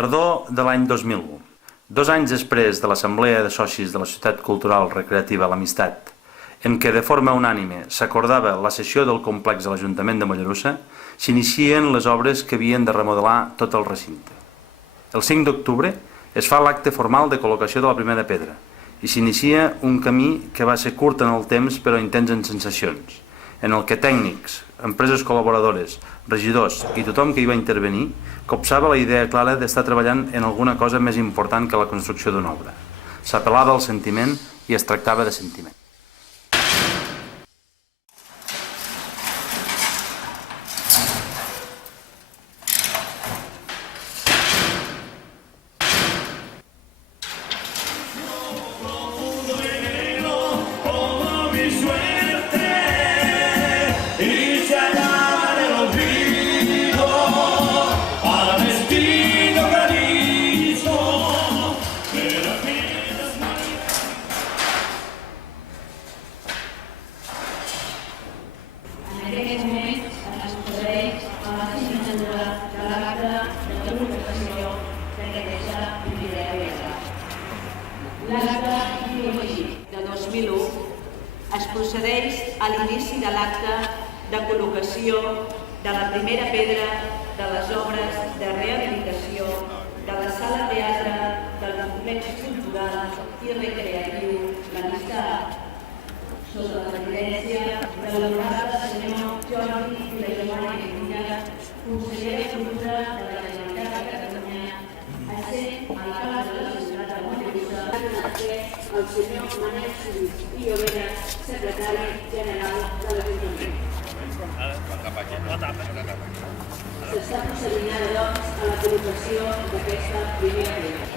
Tardor de l'any 2001. 2 anys després de l'Assemblea de Socis de la Societat Cultural Recreativa L'Amistat, en què de forma unànime s'acordava la cessió del complex a l'Ajuntament de Mollerussa, s'inicien les obres que havien de remodelar tot el recinte. El 5 d'octubre es fa l'acte formal de col·locació de la primera pedra i s'inicia un camí que va ser curt en el temps però intens en sensacions, en el que tècnics, empreses col·laboradores, regidors i tothom que hi va intervenir copsava la idea clara d'estar treballant en alguna cosa més important que la construcció d'una obra. S'apel·lava al sentiment i es tractava de sentiment. Es procedeix a l'inici de l'acte de col·locació de la primera pedra de les obres de rehabilitació de la sala teatre del complex cultural i recreatiu L'Amistat, sota la presidència de l'honorable senyor Jordi Vilajoana i Cunha, conseller de Cultura de la Generalitat de Catalunya, essent alcalde de la ciutat de Mollerussa, el senyor Manel Solís i Llobera, secretari general de l'Ajuntament. col·locació d'aquesta primera pedra.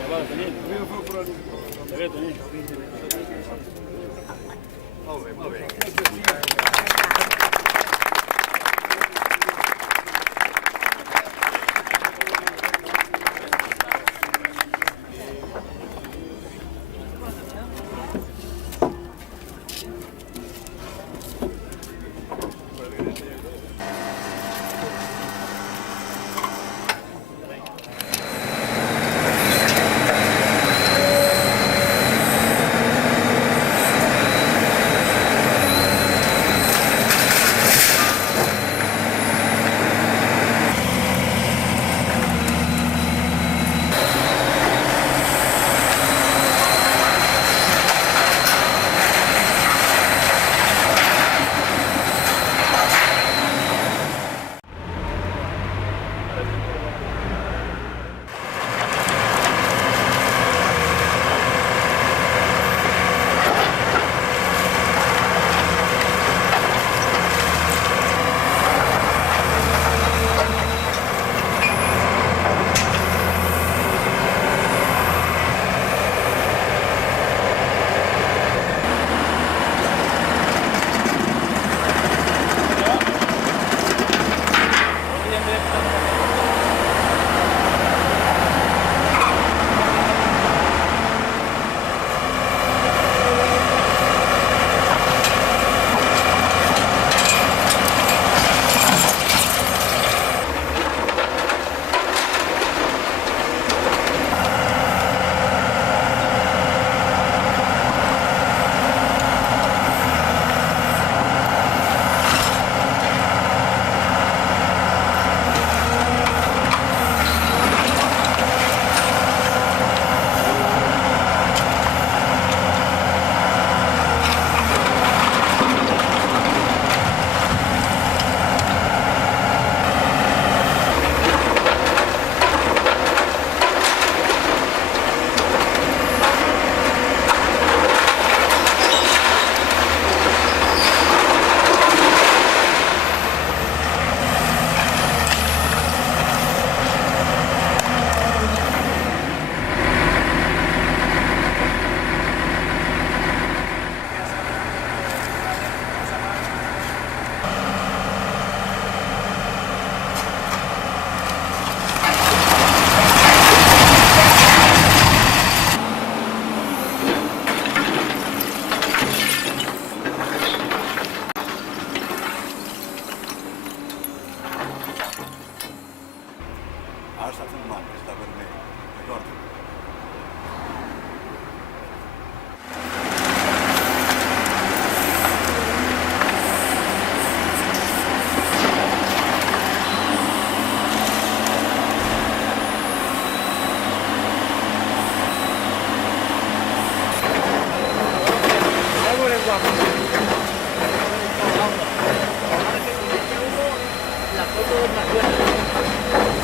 Ara està filmant, que està vermell. Recorda.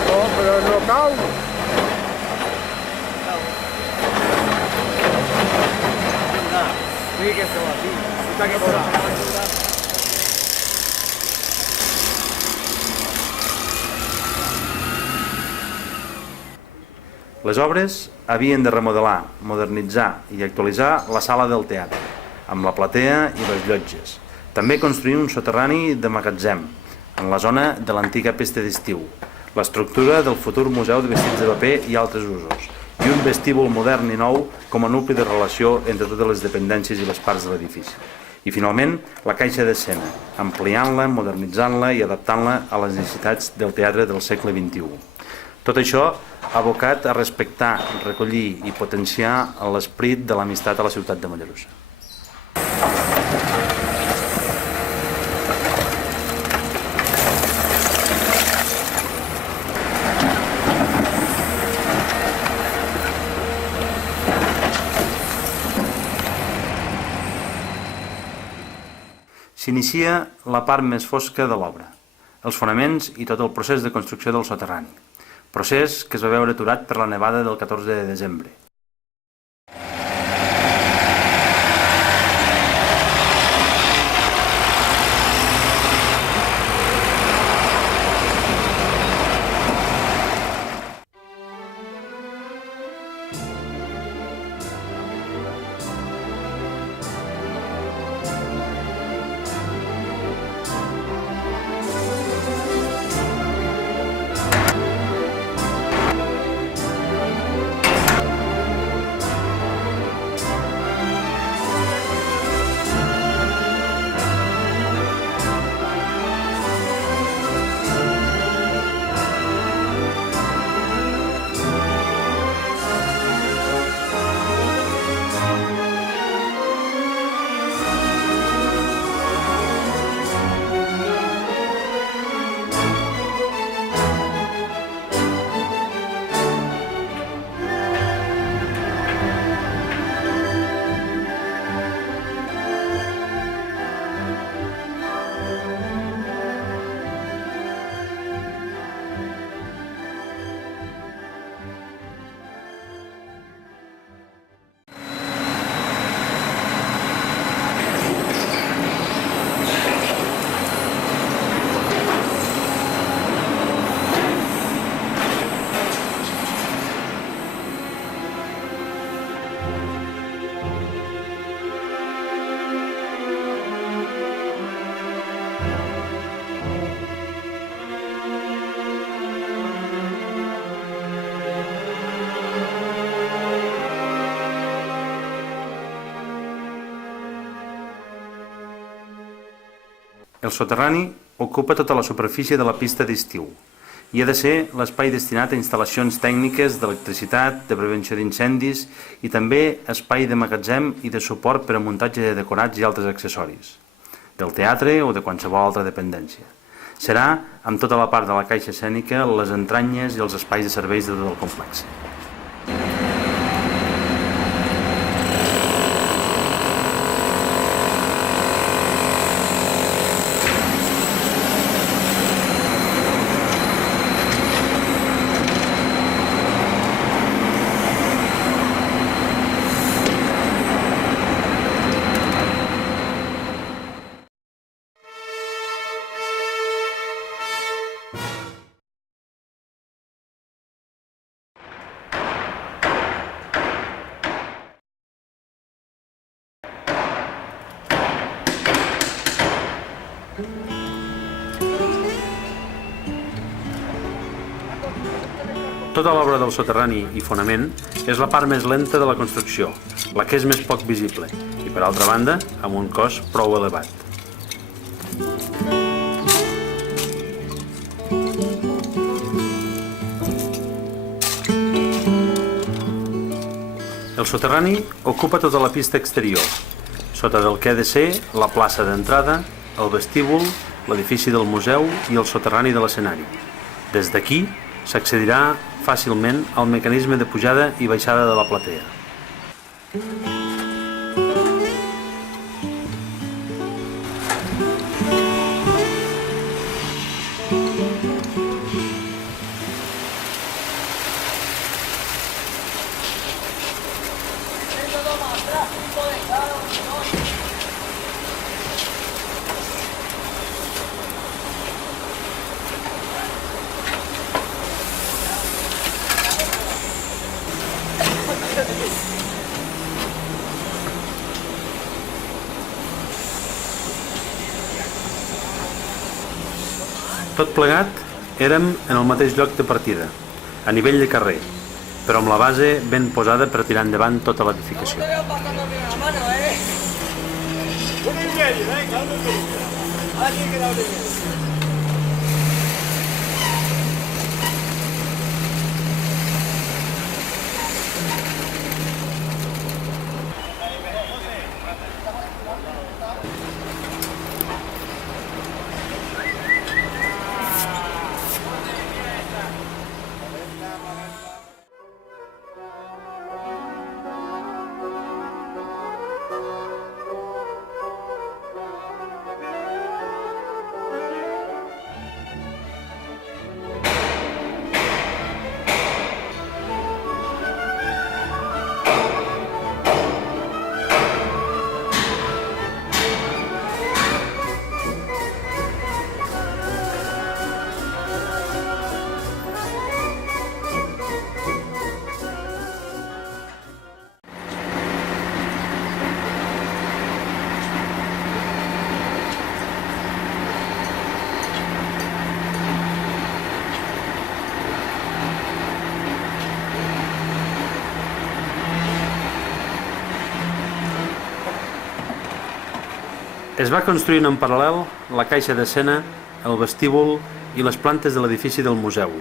No, però no cau. Sí, que se va así. Está que por Les obres havien de remodelar, modernitzar i actualitzar la sala del teatre, amb la platea i les llotges. També construir un soterrani de magatzem, en la zona de l'antiga pesta d'estiu, l'estructura del futur museu de vestits de paper i altres usos, i un vestíbul modern i nou com a nucli de relació entre totes les dependències i les parts de l'edifici. I finalment, la caixa d'escena, ampliant-la, modernitzant-la i adaptant-la a les necessitats del teatre del segle XXI. Tot això abocat a respectar, recollir i potenciar l'esperit de l'amistat a la ciutat de Mollerussa. S'inicia la part més fosca de l'obra, els fonaments i tot el procés de construcció del soterrani, procés que es va veure aturat per la nevada del 14 de desembre. El soterrani ocupa tota la superfície de la pista d'estiu i ha de ser l'espai destinat a instal·lacions tècniques d'electricitat, de prevenció d'incendis i també espai de magatzem i de suport per a muntatge de decorats i altres accessoris, del teatre o de qualsevol altra dependència. Serà, amb tota la part de la caixa escènica, les entranyes i els espais de serveis de tot el complex. Tota l'obra del soterrani i fonament és la part més lenta de la construcció, la que és més poc visible, i per altra banda, amb un cost prou elevat. El soterrani ocupa tota la pista exterior, sota del que ha de ser la plaça d'entrada, el vestíbul, l'edifici del museu i el soterrani de l'escenari. Des d'aquí s'accedirà fàcilment al mecanisme de pujada i baixada de la platea. Tot plegat, érem en el mateix lloc de partida, a nivell de carrer, però amb la base ben posada per tirar endavant tota l'edificació. Es va construint en paral·lel la caixa d'escena, el vestíbul i les plantes de l'edifici del museu.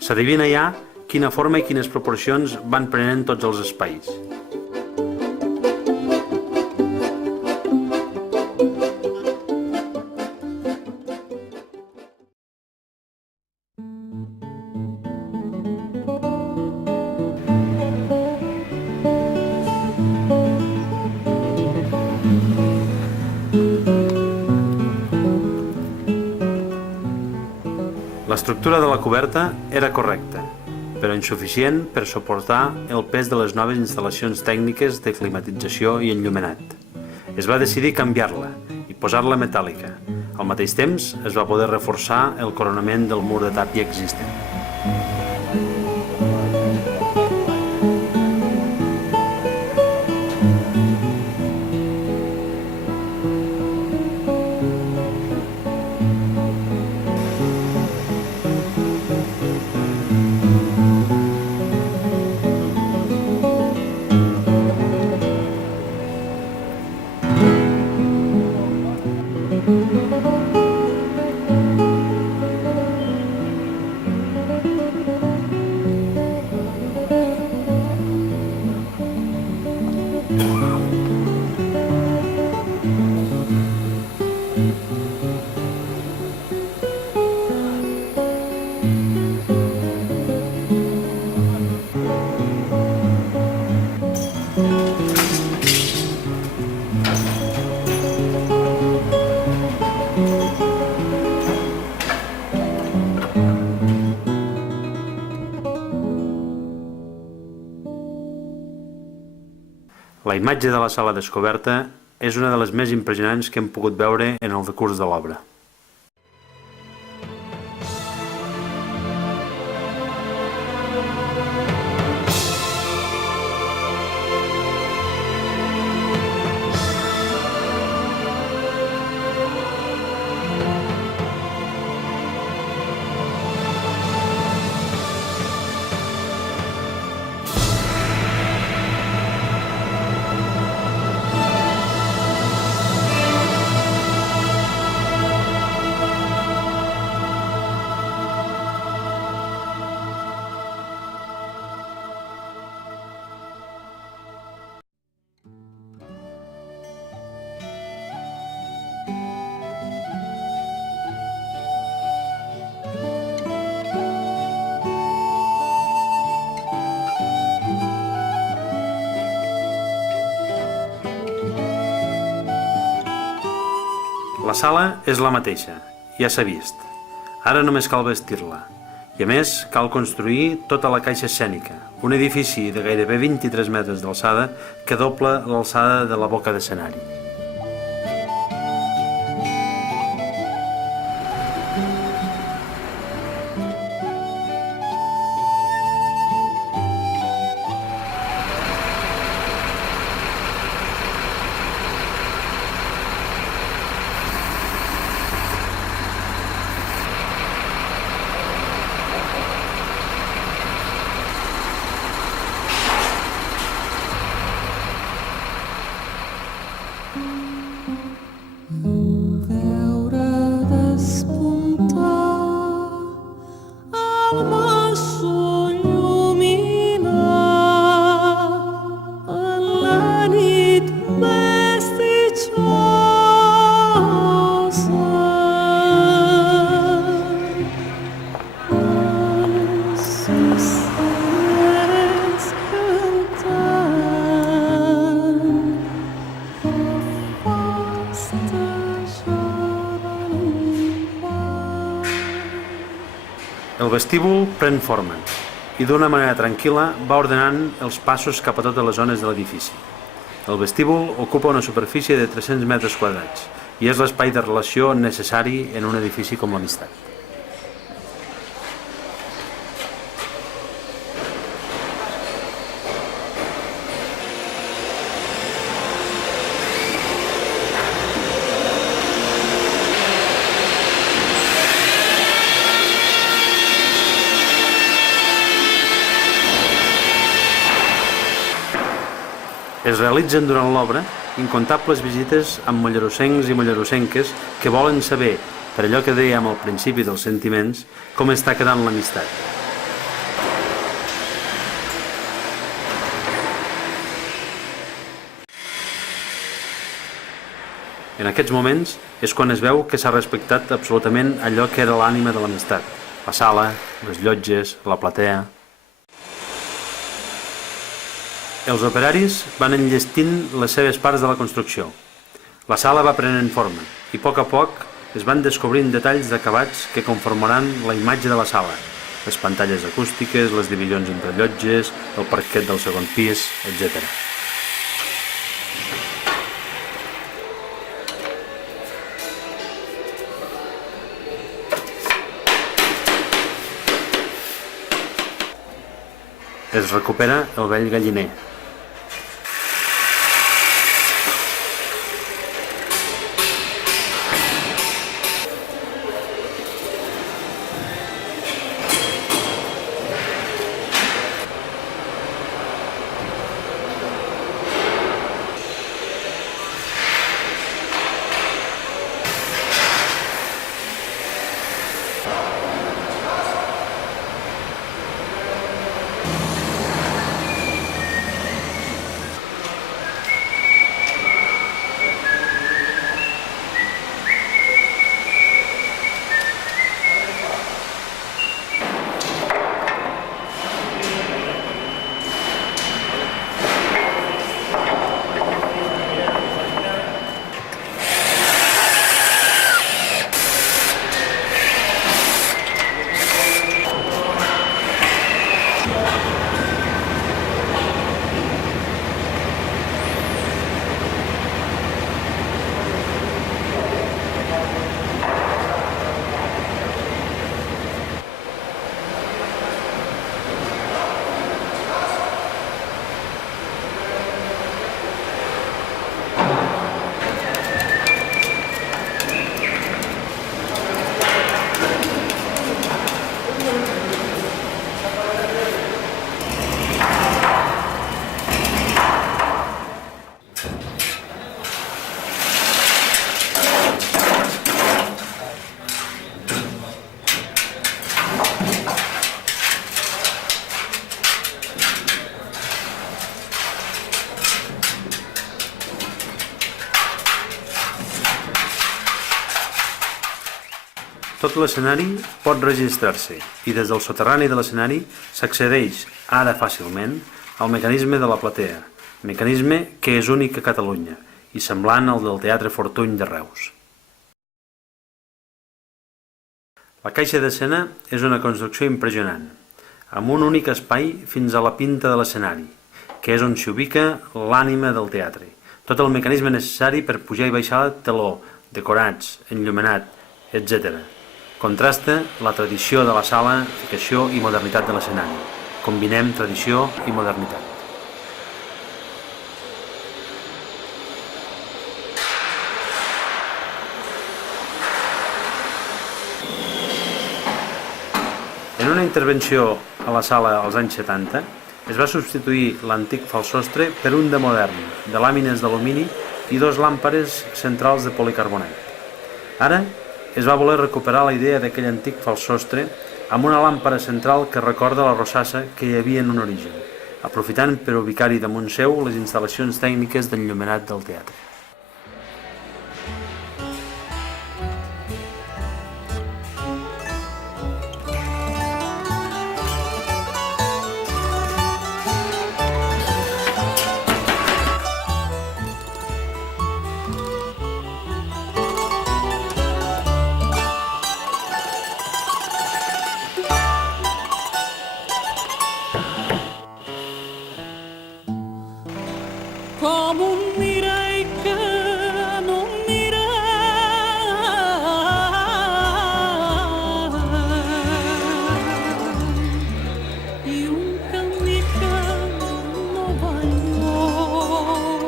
S'adivina ja quina forma i quines proporcions van prenent tots els espais. L'estructura de la coberta era correcta, però insuficient per suportar el pes de les noves instal·lacions tècniques de climatització i enllumenat. Es va decidir canviar-la i posar-la metàl·lica. Al mateix temps, es va poder reforçar el coronament del mur de tàpia existent. La imatge de la sala descoberta és una de les més impressionants que hem pogut veure en el decurs de l'obra. La sala és la mateixa, ja s'ha vist. Ara només cal vestir-la. I a més, cal construir tota la caixa escènica, un edifici de gairebé 23 metres d'alçada que dobla l'alçada de la boca d'escenari. El vestíbul pren forma i d'una manera tranquil·la va ordenant els passos cap a totes les zones de l'edifici. El vestíbul ocupa una superfície de 300 metres quadrats i és l'espai de relació necessari en un edifici com l'Amistat. Es realitzen durant l'obra incontables visites amb mollerosencs i mollerosenques que volen saber, per allò que dèiem al principi dels sentiments, com està quedant l'amistat. En aquests moments és quan es veu que s'ha respectat absolutament allò que era l'ànima de l'amistat, la sala, les llotges, la platea. Els operaris van enllestint les seves parts de la construcció. La sala va prenent forma i a poc es van descobrint detalls d'acabats que conformaran la imatge de la sala. Les pantalles acústiques, les divisions entre llotges, el parquet del segon pis, etc. Es recupera el vell galliner. Tot l'escenari pot registrar-se i des del soterrani de l'escenari s'accedeix, ara fàcilment, al mecanisme de la platea, mecanisme que és únic a Catalunya i semblant al del Teatre Fortuny de Reus. La caixa d'escena és una construcció impressionant, amb un únic espai fins a la pinta de l'escenari, que és on s'ubica l'ànima del teatre. Tot el mecanisme necessari per pujar i baixar teló, decorats, enllumenat, etc. Contrasta la tradició de la sala, edificació i modernitat de l'escenari. Combinem tradició i modernitat. En una intervenció a la sala als anys 70, es va substituir l'antic falsostre per un de modern, de làmines d'alumini i 2 làmpades centrals de policarbonat. Ara es va voler recuperar la idea d'aquell antic falsostre amb una làmpada central que recorda la rosassa que hi havia en un origen, aprofitant per ubicar-hi damunt seu les instal·lacions tècniques d'enllumenat del teatre. Com un mirall que no mira i un camí que no va enlloc.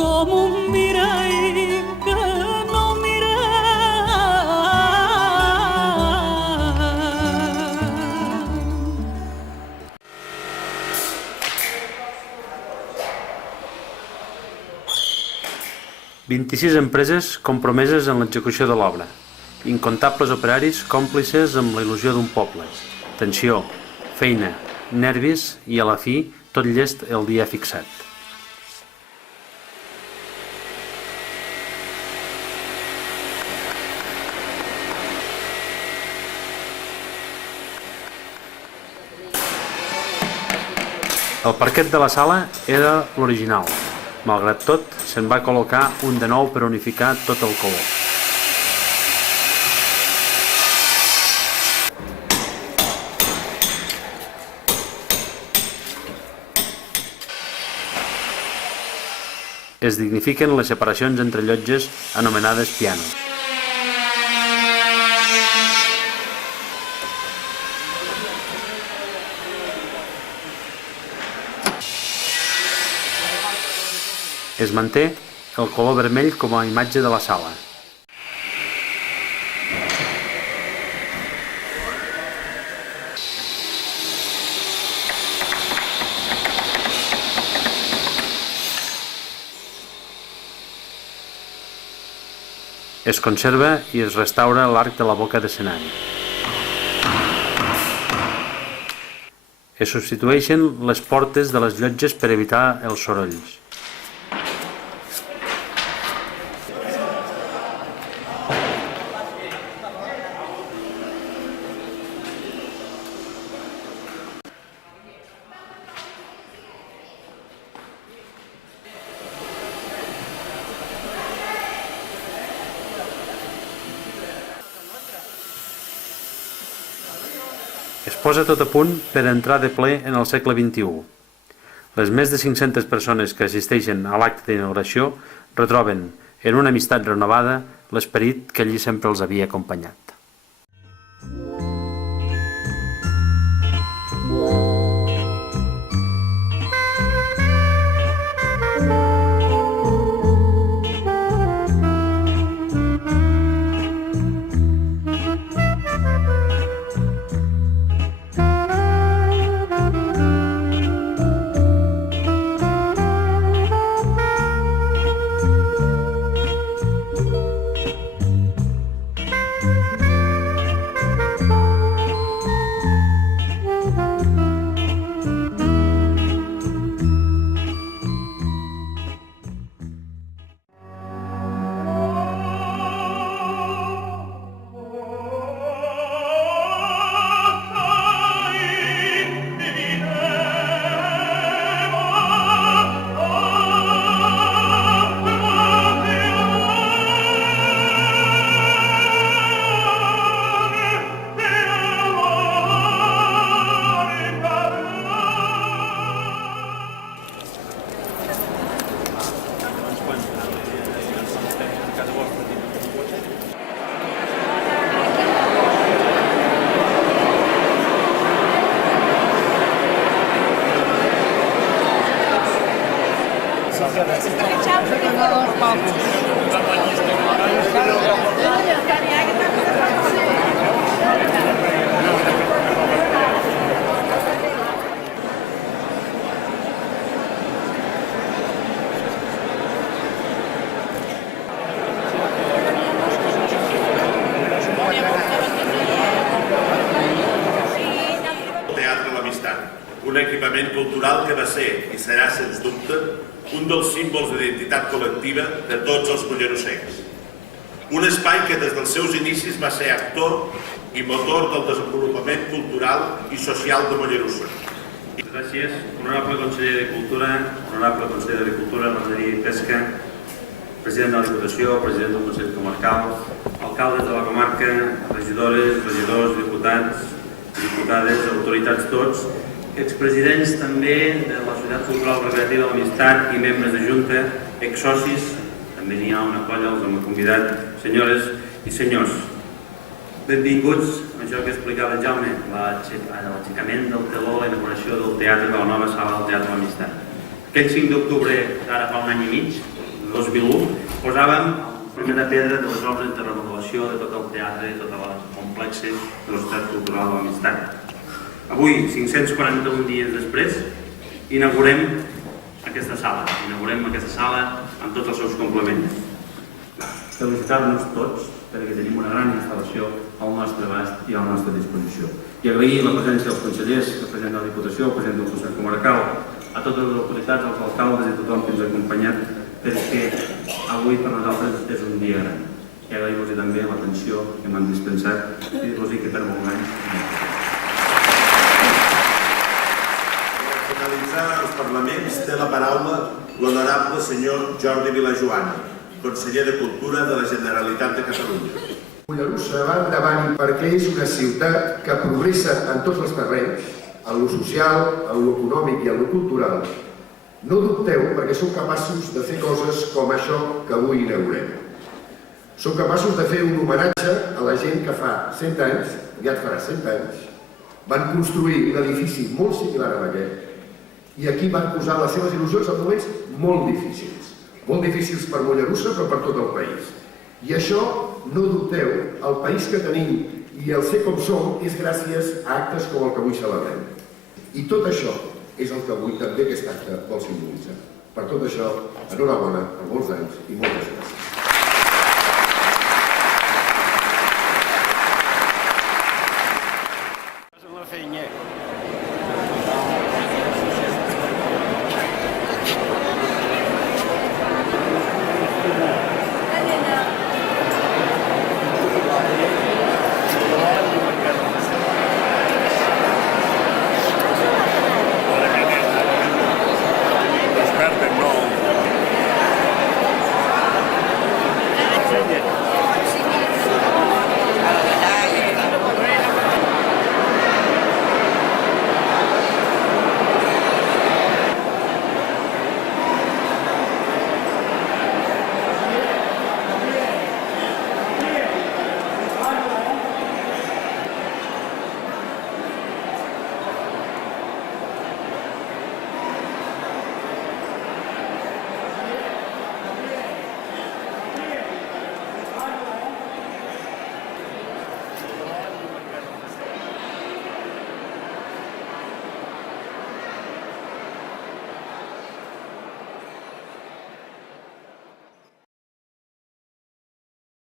Com un mirall que no mira «26 empreses compromeses en l'execució de l'obra, incontables operaris còmplices amb la il·lusió d'un poble, tensió, feina, nervis i, a la fi, tot llest el dia fixat». El parquet de la sala era l'original. Malgrat tot, se'n va col·locar un de nou per unificar tot el color. Es dignifiquen les separacions entre llotges anomenades pianos. Es manté el color vermell com a imatge de la sala. Es conserva i es restaura l'arc de la boca d'escenari. Es substitueixen les portes de les llotges per evitar els sorolls. Es posa tot a punt per entrar de ple en el segle XXI. Les més de 500 persones que assisteixen a l'acte d'inauguració retroben, en una amistat renovada, l'esperit que allí sempre els havia acompanyat. Teatre L'Amistat, un equipament cultural que va ser i serà, sens dubte, un dels símbols d'identitat col·lectiva de tots els mollerusencs. Un espai que des dels seus inicis va ser actor i motor del desenvolupament cultural i social de Mollerussa. Gràcies, honorable conseller de Cultura, honorable conseller d'Agricultura, Ramaderia i Pesca, president de la Diputació, president del Consell Comarcal, alcaldes de la comarca, regidores, regidors, diputats, diputades, autoritats tots, expresidents també de la Societat Cultural Recreativa L'Amistat i membres de Junta, exsocis, també n'hi ha una colla, els hem convidat, senyores i senyors. Benvinguts a això que explicava Jaume, l'aixecament del teló, la inauguració del teatre de la nova sala del Teatre L'Amistat. Aquell 5 d'octubre, ara fa un any i mig, 2001, posàvem la primera pedra de les obres de remodelació de tot el teatre i tot el complex de la Societat Cultural de l'Amistat. Avui, 541 dies després, inaugurem aquesta sala amb tots els seus complements. Felicitar-nos tots perquè tenim una gran instal·lació al nostre abast i a la nostra disposició. I agrair la presència dels consellers, el president de la Diputació, el president del Consell Comarcal, a totes les autoritats, als alcaldes i tothom que ens ha acompanyat, perquè avui per nosaltres és un dia gran. I agrair-los també l'atenció que m'han dispensat i dir-los que per molts anys. Per finalitzar els parlaments té la paraula l'honorable senyor Jordi Vilajoana, conseller de Cultura de la Generalitat de Catalunya. Mollerussa va endavant perquè és una ciutat que progressa en tots els terrenys, en lo social, en lo econòmic i en lo cultural. No dubteu perquè som capaços de fer coses com això que avui inaugurem. Som capaços de fer un homenatge a la gent que fa 100 anys, aviat farà 100 anys, van construir un edifici molt similar a aquest i aquí van posar les seves il·lusions en moments molt difícils per Mollerussa però per tot el país. I això, no dubteu, el país que tenim i el ser com som és gràcies a actes com el que avui celebrem. I tot això és el que avui també aquest acte vol simbolitzar. Per tot això, enhorabona per molts anys i moltes gràcies.